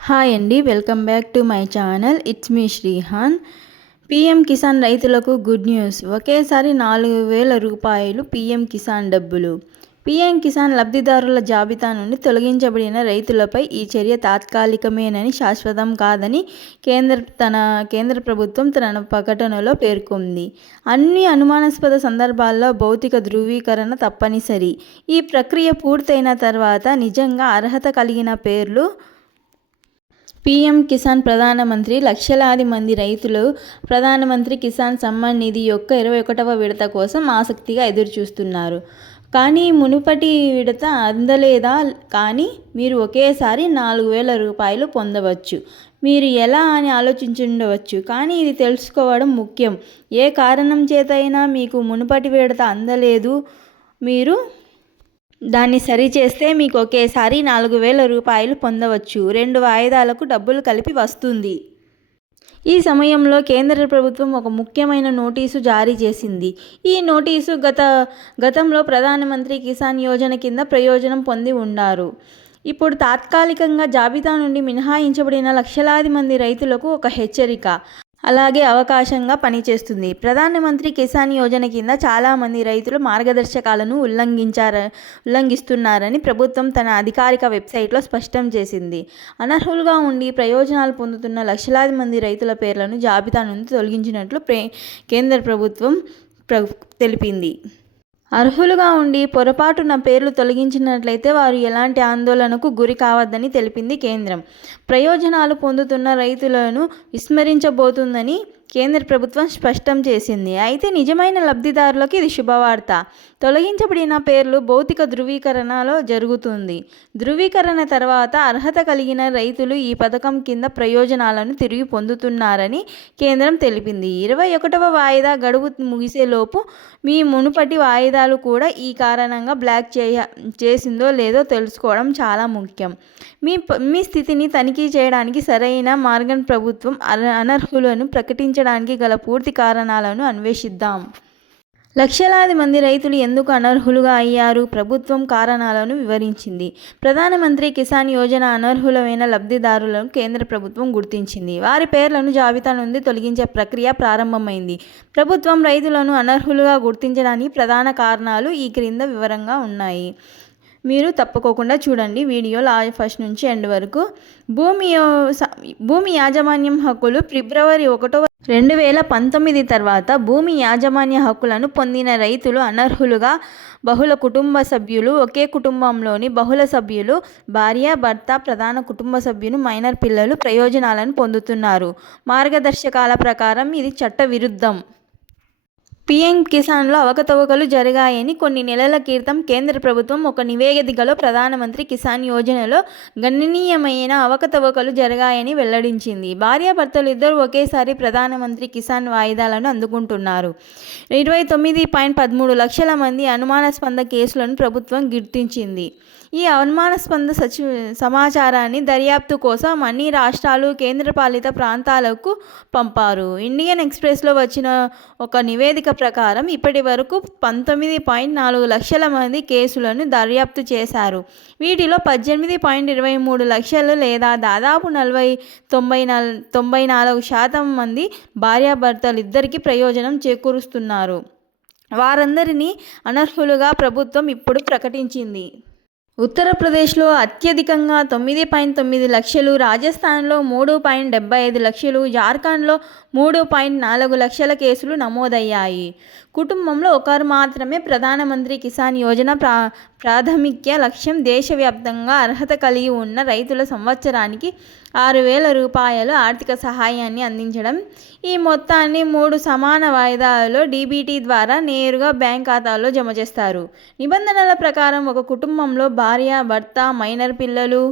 Hi అండి welcome back to my channel it's me Shrihan PM Kisan రైతులకు good news ఒకేసారి నాలుగు వేల రూపాయలు పిఎం కిసాన్ డబ్బులు. పిఎం కిసాన్ లబ్ధిదారుల జాబితా నుండి తొలగించబడిన రైతులపై ఈ చర్య తాత్కాలికమేనని శాశ్వతం కాదని కేంద్ర తన కేంద్ర ప్రభుత్వం తన ప్రకటనలో పేర్కొంది. అన్ని అనుమానాస్పద సందర్భాల్లో భౌతిక ధృవీకరణ తప్పనిసరి. ఈ ప్రక్రియ పూర్తయిన తర్వాత నిజంగా అర్హత కలిగిన పేర్లు పీఎం కిసాన్ ప్రధానమంత్రి లక్షలాది మంది రైతులు ప్రధానమంత్రి కిసాన్ సమ్మాన్ నిధి యొక్క ఇరవై ఒకటవ విడత కోసం ఆసక్తిగా ఎదురుచూస్తున్నారు. కానీ మునుపటి విడత అందలేదా? కానీ మీరు ఒకేసారి నాలుగు వేల రూపాయలు పొందవచ్చు. మీరు ఎలా అని ఆలోచించుండవచ్చు. కానీ ఇది తెలుసుకోవడం ముఖ్యం. ఏ కారణం చేతైనా మీకు మునుపటి విడత అందలేదు. మీరు దాన్ని సరిచేస్తే మీకు ఒకేసారి నాలుగు వేల రూపాయలు పొందవచ్చు. రెండు వాయిదాలకు డబ్బులు కలిపి వస్తుంది. ఈ సమయంలో కేంద్ర ప్రభుత్వం ఒక ముఖ్యమైన నోటీసు జారీ చేసింది. ఈ నోటీసు గత గతంలో ప్రధానమంత్రి కిసాన్ యోజన కింద ప్రయోజనం పొంది ఉన్నారు ఇప్పుడు తాత్కాలికంగా జాబితా నుండి మినహాయించబడిన లక్షలాది మంది రైతులకు ఒక హెచ్చరిక. అలాగే అవకాశంగా పనిచేస్తుంది. ప్రధానమంత్రి కిసాన్ యోజన కింద చాలామంది రైతులు మార్గదర్శకాలను ఉల్లంఘించార ఉల్లంఘిస్తున్నారని ప్రభుత్వం తన అధికారిక వెబ్సైట్లో స్పష్టం చేసింది. అనర్హులుగా ఉండి ప్రయోజనాలు పొందుతున్న లక్షలాది మంది రైతుల పేర్లను జాబితా నుండి తొలగించినట్లు ప్రే కేంద్ర ప్రభుత్వం ప్ర తెలిపింది. అర్హులుగా ఉండి పొరపాటున పేర్లు తొలగించినట్లయితే వారు ఎలాంటి ఆందోళనకు గురి కావద్దని తెలిపింది కేంద్రం. ప్రయోజనాలు పొందుతున్న రైతులను విస్మరించబోతుందని కేంద్ర ప్రభుత్వం స్పష్టం చేసింది. అయితే నిజమైన లబ్ధిదారులకు ఇది శుభవార్త. తొలగించబడిన పేర్లు భౌతిక ధృవీకరణలో జరుగుతుంది. ధృవీకరణ తర్వాత అర్హత కలిగిన రైతులు ఈ పథకం కింద ప్రయోజనాలను తిరిగి పొందుతున్నారని కేంద్రం తెలిపింది. ఇరవై ఒకటవ వాయిదా గడువు ముగిసేలోపు మీ మునుపటి వాయిదాలు కూడా ఈ కారణంగా బ్లాక్ చేయ చేసిందో లేదో తెలుసుకోవడం చాలా ముఖ్యం. మీ మీ స్థితిని తనిఖీ చేయడానికి సరైన మార్గం ప్రభుత్వం అనర్హులను ప్రకటించ ప్రకటించడానికి గల పూర్తి కారణాలను అన్వేషిద్దాం. లక్షలాది మంది రైతులు ఎందుకు అనర్హులుగా అయ్యారు? ప్రభుత్వం కారణాలను వివరించింది. ప్రధానమంత్రి కిసాన్ యోజన అనర్హులమైన లబ్ధిదారులను కేంద్ర ప్రభుత్వం గుర్తించింది. వారి పేర్లను జాబితా నుండి తొలగించే ప్రక్రియ ప్రారంభమైంది. ప్రభుత్వం రైతులను అనర్హులుగా గుర్తించడానికి ప్రధాన కారణాలు ఈ క్రింద వివరంగా ఉన్నాయి. మీరు తప్పుకోకుండా చూడండి. వీడియో లా ఫస్ట్ నుంచి ఎండ్ వరకు. భూమి భూమి యాజమాన్యం హక్కులు ఫిబ్రవరి ఒకటో రెండు వేల పంతొమ్మిది తర్వాత భూమి యాజమాన్య హక్కులను పొందిన రైతులు అనర్హులుగా బహుళ కుటుంబ సభ్యులు ఒకే కుటుంబంలోని బహుళ సభ్యులు భార్య భర్త ప్రధాన కుటుంబ సభ్యులు మైనర్ పిల్లలు ప్రయోజనాలను పొందుతున్నారు. మార్గదర్శకాల ప్రకారం ఇది చట్ట విరుద్ధం పీఎం కిసాన్లో అవకతవకలు జరిగాయని కొన్ని నెలల క్రితం కేంద్ర ప్రభుత్వం ఒక నివేదికలో ప్రధానమంత్రి కిసాన్ యోజనలో గణనీయమైన అవకతవకలు జరిగాయని వెల్లడించింది. భార్యాభర్తలు ఇద్దరు ఒకేసారి ప్రధానమంత్రి కిసాన్ వాయిదాలను అందుకుంటున్నారు. ఇరవై తొమ్మిది పాయింట్ పదమూడు లక్షల మంది అనుమానాస్పద కేసులను ప్రభుత్వం గుర్తించింది. ఈ అనుమానాస్పద సచి సమాచారాన్ని దర్యాప్తు కోసం అన్ని రాష్ట్రాలు కేంద్రపాలిత ప్రాంతాలకు పంపారు. ఇండియన్ ఎక్స్ప్రెస్లో వచ్చిన ఒక నివేదిక ప్రకారం ఇప్పటి వరకు పంతొమ్మిది పాయింట్ నాలుగు లక్షల మంది కేసులను దర్యాప్తు చేశారు. వీటిలో పద్దెనిమిది పాయింట్ ఇరవై మూడు లక్షలు లేదా దాదాపు నలభై తొంభై నాలుగు తొంభై నాలుగు శాతం మంది భార్యాభర్తలు ఇద్దరికీ ప్రయోజనం చేకూరుస్తున్నారు. వారందరినీ అనర్హులుగా ప్రభుత్వం ఇప్పుడు ప్రకటించింది. ఉత్తరప్రదేశ్లో అత్యధికంగా తొమ్మిది పాయింట్ తొమ్మిది లక్షలు రాజస్థాన్లో మూడు పాయింట్ డెబ్బై ఐదు లక్షలు జార్ఖండ్లో మూడు పాయింట్ నాలుగు లక్షల కేసులు నమోదయ్యాయి. కుటుంబంలో ఒకరు మాత్రమే ప్రధానమంత్రి కిసాన్ యోజన ప్రా ప్రాథమిక లక్ష్యం దేశవ్యాప్తంగా అర్హత కలిగి ఉన్న రైతుల సంవత్సరానికి ఆరు వేల రూపాయలు ఆర్థిక సహాయాన్ని అందించడం. ఈ మొత్తాన్ని మూడు సమాన వాయిదాలలో డీబీటీ ద్వారా నేరుగా బ్యాంక్ ఖాతాలో జమ చేస్తారు. నిబంధనల ప్రకారం ఒక కుటుంబంలో భార్య భర్త మైనర్ పిల్లలు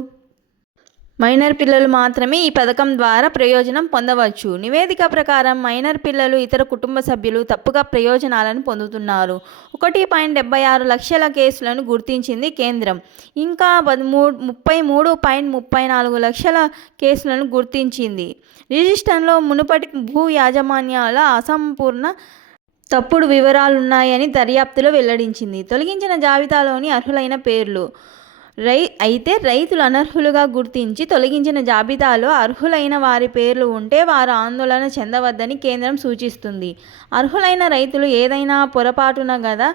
మైనర్ పిల్లలు మాత్రమే ఈ పథకం ద్వారా ప్రయోజనం పొందవచ్చు. నివేదిక ప్రకారం మైనర్ పిల్లలు ఇతర కుటుంబ సభ్యులు తప్పుగా ప్రయోజనాలను పొందుతున్నారు. ఒకటి పాయింట్ డెబ్బై ఆరు లక్షల కేసులను గుర్తించింది కేంద్రం. ఇంకా పదమూడు ముప్పై మూడు పాయింట్ ముప్పై నాలుగు లక్షల కేసులను గుర్తించింది. రిజిస్టర్లో మునుపటి భూ యాజమాన్యాల అసంపూర్ణ తప్పుడు వివరాలున్నాయని దర్యాప్తులో వెల్లడించింది. తొలగించిన జాబితాలోని అర్హులైన పేర్లు రై అయితే రైతులు అనర్హులుగా గుర్తించి తొలగించిన జాబితాలో అర్హులైన వారి పేర్లు ఉంటే వారు ఆందోళన చెందవద్దని కేంద్రం సూచిస్తుంది. అర్హులైన రైతులు ఏదైనా పొరపాటున గదా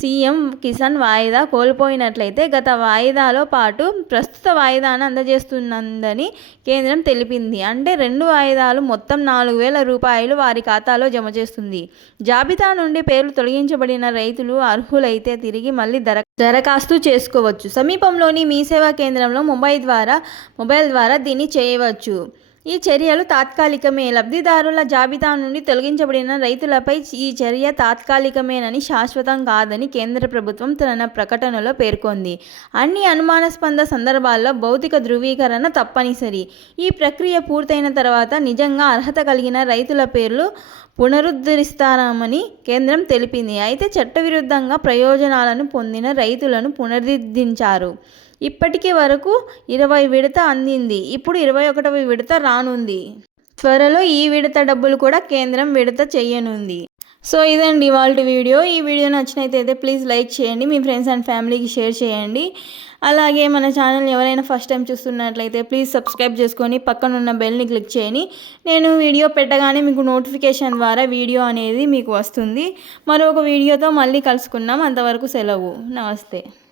సీఎం కిసాన్ వాయిదా కోల్పోయినట్లయితే గత వాయిదాలో పాటు ప్రస్తుత వాయిదాను అందజేస్తున్నదని కేంద్రం తెలిపింది. అంటే రెండు వాయిదాలు మొత్తం నాలుగు వేల రూపాయలు వారి ఖాతాలో జమ చేస్తుంది. జాబితా నుండి పేర్లు తొలగించబడిన రైతులు అర్హులైతే తిరిగి మళ్ళీ దర దరఖాస్తు చేసుకోవచ్చు. సమీపంలోని మీ సేవా కేంద్రంలో మొబైల్ ద్వారా మొబైల్ ద్వారా దీన్ని చేయవచ్చు. ఈ చర్యలు తాత్కాలికమే. లబ్ధిదారుల జాబితా నుండి తొలగించబడిన రైతులపై ఈ చర్య తాత్కాలికమేనని శాశ్వతం కాదని కేంద్ర ప్రభుత్వం తన ప్రకటనలో పేర్కొంది. అన్ని అనుమానాస్పద సందర్భాల్లో భౌతిక ధృవీకరణ తప్పనిసరి. ఈ ప్రక్రియ పూర్తయిన తర్వాత నిజంగా అర్హత కలిగిన రైతుల పేర్లు పునరుద్ధరిస్తామని కేంద్రం తెలిపింది. అయితే చట్టవిరుద్ధంగా ప్రయోజనాలను పొందిన రైతులను పునరుద్ధరించారు. ఇప్పటికి వరకు ఇరవై విడత అందింది. ఇప్పుడు ఇరవై ఒకటవ విడత రానుంది. త్వరలో ఈ విడత డబ్బులు కూడా కేంద్రం విడత చేయనుంది. సో ఇదండి వాళ్ళ వీడియో. ఈ వీడియో నచ్చినట్లయితే ప్లీజ్ లైక్ చేయండి. మీ ఫ్రెండ్స్ అండ్ ఫ్యామిలీకి షేర్ చేయండి. అలాగే మన ఛానల్ ఎవరైనా ఫస్ట్ టైం చూస్తున్నట్లయితే ప్లీజ్ సబ్స్క్రైబ్ చేసుకొని పక్కన ఉన్న బెల్ని క్లిక్ చేయండి. నేను వీడియో పెట్టగానే మీకు నోటిఫికేషన్ ద్వారా వీడియో అనేది మీకు వస్తుంది. మరొక వీడియోతో మళ్ళీ కలుసుకుందాం. అంతవరకు సెలవు. నమస్తే.